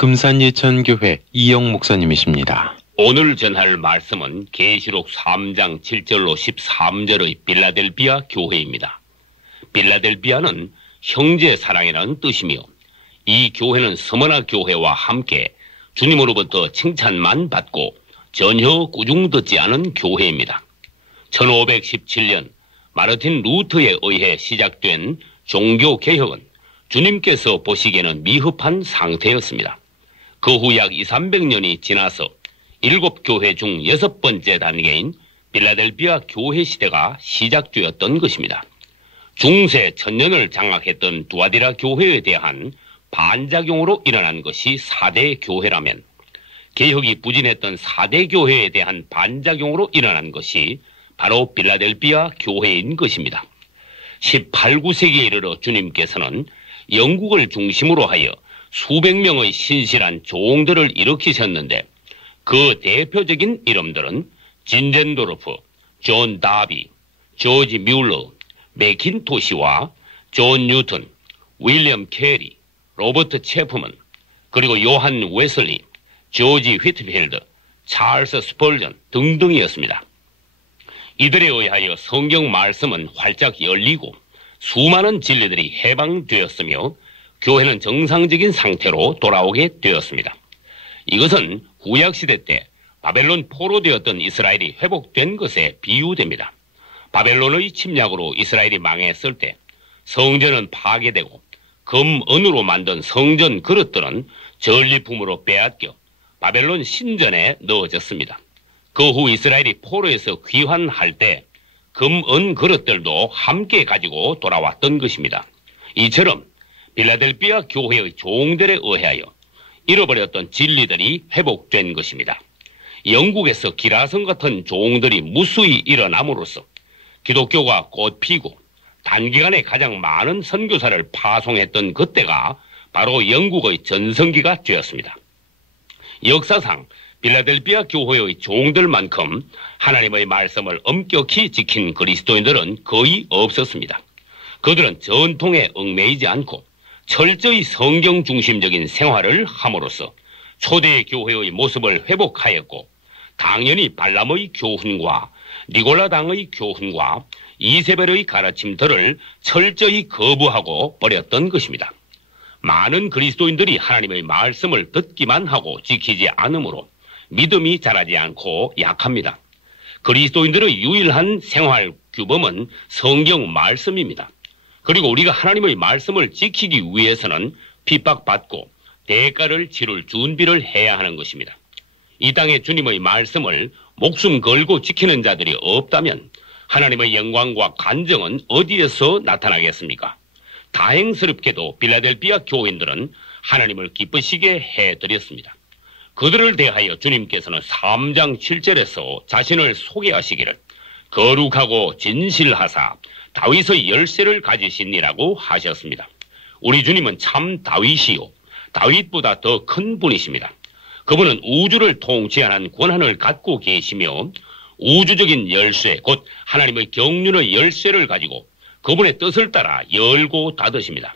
금산예천교회 이영 목사님이십니다. 오늘 전할 말씀은 계시록 3장 7절로 13절의 빌라델비아 교회입니다. 빌라델비아는 형제 사랑이라는 뜻이며 이 교회는 스무나 교회와 함께 주님으로부터 칭찬만 받고 전혀 꾸중 듣지 않은 교회입니다. 1517년 마르틴 루터에 의해 시작된 종교개혁은 주님께서 보시기에는 미흡한 상태였습니다. 그 후 약 200~300년이 지나서 7교회 중 6번째 단계인 빌라델비아 교회 시대가 시작되었던 것입니다. 중세 천년을 장악했던 두아디라 교회에 대한 반작용으로 일어난 것이 4대 교회라면 개혁이 부진했던 4대 교회에 대한 반작용으로 일어난 것이 바로 빌라델비아 교회인 것입니다. 18, 9세기에 이르러 주님께서는 영국을 중심으로 하여 수백 명의 신실한 종들을 일으키셨는데 그 대표적인 이름들은 진젠도르프, 존 다비, 조지 뮬러, 맥킨토시와 존 뉴턴, 윌리엄 캐리, 로버트 체프먼, 그리고 요한 웨슬리, 조지 휘트필드, 찰스 스펄전 등등이었습니다. 이들에 의하여 성경 말씀은 활짝 열리고 수많은 진리들이 해방되었으며 교회는 정상적인 상태로 돌아오게 되었습니다. 이것은 구약시대 때 바벨론 포로되었던 이스라엘이 회복된 것에 비유됩니다. 바벨론의 침략으로 이스라엘이 망했을 때 성전은 파괴되고 금, 은으로 만든 성전 그릇들은 전리품으로 빼앗겨 바벨론 신전에 넣어졌습니다. 그 후 이스라엘이 포로에서 귀환할 때 금, 은 그릇들도 함께 가지고 돌아왔던 것입니다. 이처럼 빌라델비아 교회의 종들에 의하여 잃어버렸던 진리들이 회복된 것입니다. 영국에서 기라성 같은 종들이 무수히 일어남으로써 기독교가 꽃피고 단기간에 가장 많은 선교사를 파송했던 그때가 바로 영국의 전성기가 되었습니다. 역사상 빌라델비아 교회의 종들만큼 하나님의 말씀을 엄격히 지킨 그리스도인들은 거의 없었습니다. 그들은 전통에 얽매이지 않고 철저히 성경 중심적인 생활을 함으로써 초대 교회의 모습을 회복하였고 당연히 발람의 교훈과 니골라당의 교훈과 이세벨의 가르침들을 철저히 거부하고 버렸던 것입니다. 많은 그리스도인들이 하나님의 말씀을 듣기만 하고 지키지 않으므로 믿음이 자라지 않고 약합니다. 그리스도인들의 유일한 생활 규범은 성경 말씀입니다. 그리고 우리가 하나님의 말씀을 지키기 위해서는 핍박받고 대가를 치를 준비를 해야 하는 것입니다. 이 땅에 주님의 말씀을 목숨 걸고 지키는 자들이 없다면 하나님의 영광과 간정은 어디에서 나타나겠습니까? 다행스럽게도 빌라델비아 교인들은 하나님을 기쁘시게 해드렸습니다. 그들을 대하여 주님께서는 3장 7절에서 자신을 소개하시기를 거룩하고 진실하사 다윗의 열쇠를 가지시니라고 하셨습니다. 우리 주님은 참 다윗이요 다윗보다 더 큰 분이십니다. 그분은 우주를 통치하는 권한을 갖고 계시며 우주적인 열쇠 곧 하나님의 경륜의 열쇠를 가지고 그분의 뜻을 따라 열고 닫으십니다.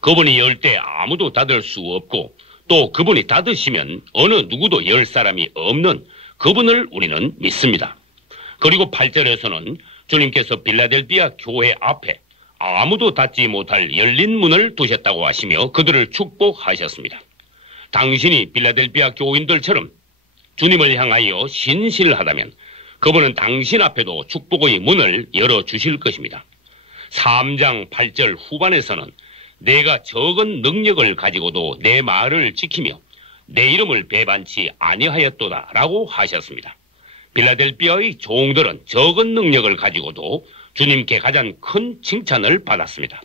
그분이 열 때 아무도 닫을 수 없고 또 그분이 닫으시면 어느 누구도 열 사람이 없는 그분을 우리는 믿습니다. 그리고 8절에서는 주님께서 빌라델비아 교회 앞에 아무도 닫지 못할 열린 문을 두셨다고 하시며 그들을 축복하셨습니다. 당신이 빌라델비아 교인들처럼 주님을 향하여 신실하다면 그분은 당신 앞에도 축복의 문을 열어주실 것입니다. 3장 8절 후반에서는 내가 적은 능력을 가지고도 내 말을 지키며 내 이름을 배반치 아니하였도다 라고 하셨습니다. 빌라델비아의 종들은 적은 능력을 가지고도 주님께 가장 큰 칭찬을 받았습니다.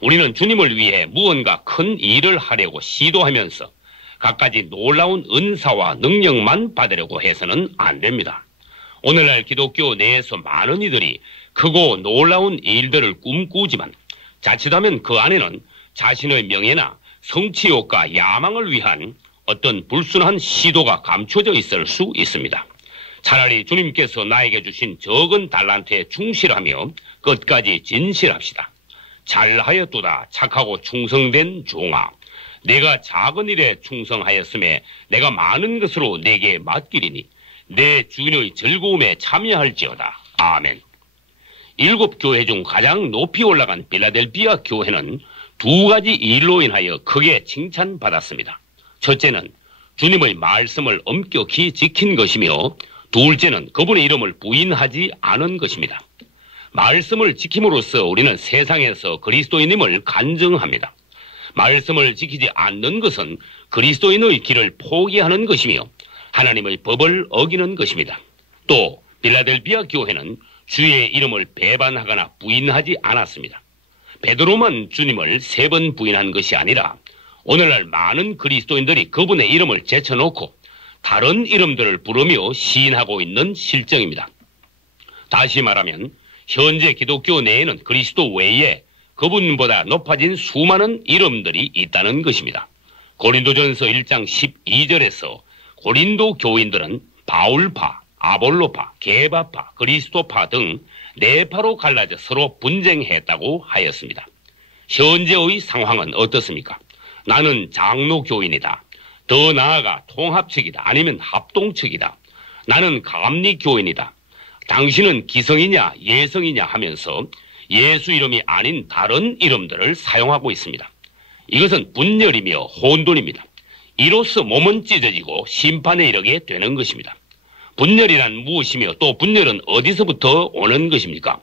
우리는 주님을 위해 무언가 큰 일을 하려고 시도하면서 갖가지 놀라운 은사와 능력만 받으려고 해서는 안 됩니다. 오늘날 기독교 내에서 많은 이들이 크고 놀라운 일들을 꿈꾸지만 자칫하면 그 안에는 자신의 명예나 성취욕과 야망을 위한 어떤 불순한 시도가 감춰져 있을 수 있습니다. 차라리 주님께서 나에게 주신 적은 달란트에 충실하며 끝까지 진실합시다. 잘하였도다 착하고 충성된 종아, 내가 작은 일에 충성하였음에 내가 많은 것으로 내게 맡기리니 내 주인의 즐거움에 참여할지어다. 아멘. 7교회 중 가장 높이 올라간 빌라델비아 교회는 2가지 일로 인하여 크게 칭찬받았습니다. 첫째는 주님의 말씀을 엄격히 지킨 것이며, 둘째는 그분의 이름을 부인하지 않은 것입니다. 말씀을 지킴으로써 우리는 세상에서 그리스도인임을 간증합니다. 말씀을 지키지 않는 것은 그리스도인의 길을 포기하는 것이며 하나님의 법을 어기는 것입니다. 또 빌라델비아 교회는 주의 이름을 배반하거나 부인하지 않았습니다. 베드로만 주님을 3번 부인한 것이 아니라 오늘날 많은 그리스도인들이 그분의 이름을 제쳐놓고 다른 이름들을 부르며 시인하고 있는 실정입니다. 다시 말하면 현재 기독교 내에는 그리스도 외에 그분보다 높아진 수많은 이름들이 있다는 것입니다. 고린도전서 1장 12절에서 고린도 교인들은 바울파, 아볼로파, 게바파, 그리스도파 등 4파로 갈라져 서로 분쟁했다고 하였습니다. 현재의 상황은 어떻습니까? 나는 장로교인이다. 더 나아가 통합측이다. 아니면 합동측이다. 나는 감리교인이다. 당신은 기성이냐 예성이냐 하면서 예수 이름이 아닌 다른 이름들을 사용하고 있습니다. 이것은 분열이며 혼돈입니다. 이로써 몸은 찢어지고 심판에 이르게 되는 것입니다. 분열이란 무엇이며 또 분열은 어디서부터 오는 것입니까?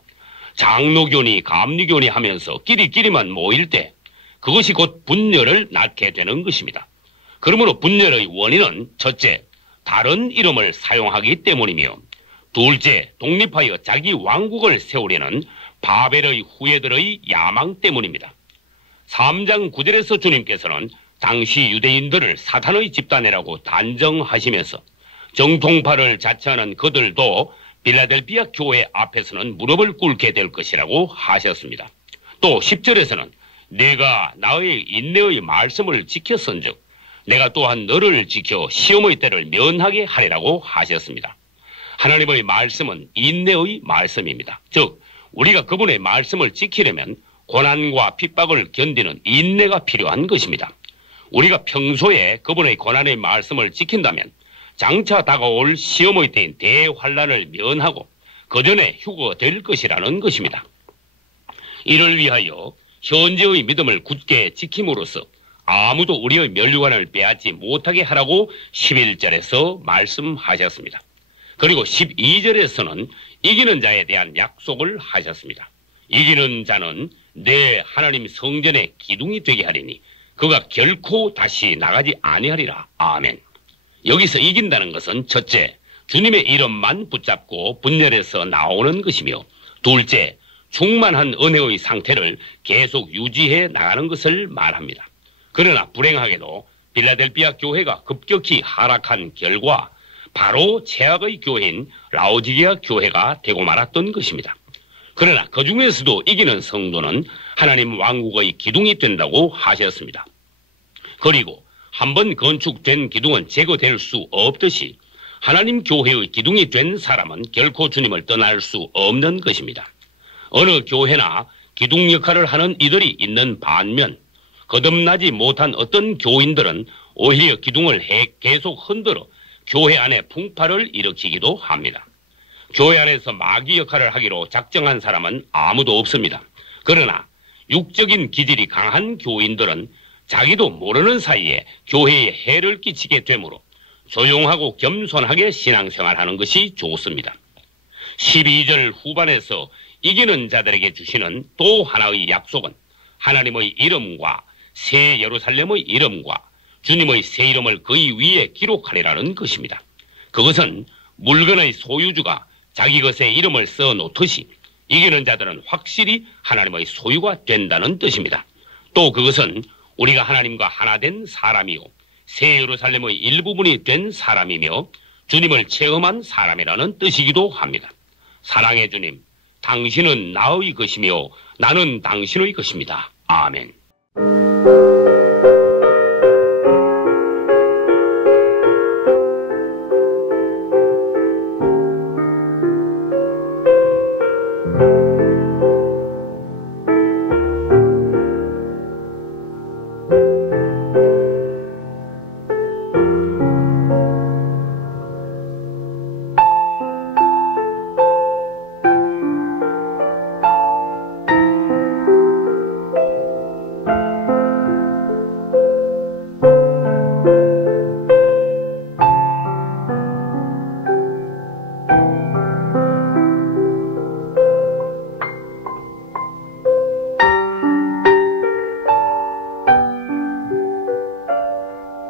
장로교니 감리교니 하면서 끼리끼리만 모일 때 그것이 곧 분열을 낳게 되는 것입니다. 그러므로 분열의 원인은 첫째, 다른 이름을 사용하기 때문이며, 둘째, 독립하여 자기 왕국을 세우려는 바벨의 후예들의 야망 때문입니다. 3장 9절에서 주님께서는 당시 유대인들을 사탄의 집단이라고 단정하시면서 정통파를 자처하는 그들도 빌라델비아 교회 앞에서는 무릎을 꿇게 될 것이라고 하셨습니다. 또 10절에서는 내가 나의 인내의 말씀을 지켰은즉 내가 또한 너를 지켜 시험의 때를 면하게 하리라고 하셨습니다. 하나님의 말씀은 인내의 말씀입니다. 즉 우리가 그분의 말씀을 지키려면 고난과 핍박을 견디는 인내가 필요한 것입니다. 우리가 평소에 그분의 고난의 말씀을 지킨다면 장차 다가올 시험의 때인 대환란을 면하고 그 전에 휴거될 것이라는 것입니다. 이를 위하여 현재의 믿음을 굳게 지킴으로써 아무도 우리의 면류관을 빼앗지 못하게 하라고 11절에서 말씀하셨습니다. 그리고 12절에서는 이기는 자에 대한 약속을 하셨습니다. 이기는 자는 내 하나님 성전의 기둥이 되게 하리니 그가 결코 다시 나가지 아니하리라. 아멘. 여기서 이긴다는 것은 첫째, 주님의 이름만 붙잡고 분열해서 나오는 것이며, 둘째, 충만한 은혜의 상태를 계속 유지해 나가는 것을 말합니다. 그러나 불행하게도 빌라델비아 교회가 급격히 하락한 결과 바로 최악의 교회인 라오디게아 교회가 되고 말았던 것입니다. 그러나 그 중에서도 이기는 성도는 하나님 왕국의 기둥이 된다고 하셨습니다. 그리고 한번 건축된 기둥은 제거될 수 없듯이 하나님 교회의 기둥이 된 사람은 결코 주님을 떠날 수 없는 것입니다. 어느 교회나 기둥 역할을 하는 이들이 있는 반면 거듭나지 못한 어떤 교인들은 오히려 기둥을 계속 흔들어 교회 안에 풍파를 일으키기도 합니다. 교회 안에서 마귀 역할을 하기로 작정한 사람은 아무도 없습니다. 그러나 육적인 기질이 강한 교인들은 자기도 모르는 사이에 교회에 해를 끼치게 되므로 조용하고 겸손하게 신앙생활하는 것이 좋습니다. 12절 후반에서 이기는 자들에게 주시는 또 하나의 약속은 하나님의 이름과 새 예루살렘의 이름과 주님의 새 이름을 그의 위에 기록하리라는 것입니다. 그것은 물건의 소유주가 자기 것에 이름을 써 놓듯이 이기는 자들은 확실히 하나님의 소유가 된다는 뜻입니다. 또 그것은 우리가 하나님과 하나 된 사람이요 새 예루살렘의 일부분이 된 사람이며 주님을 체험한 사람이라는 뜻이기도 합니다. 사랑의 주님, 당신은 나의 것이며 나는 당신의 것입니다. 아멘.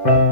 네.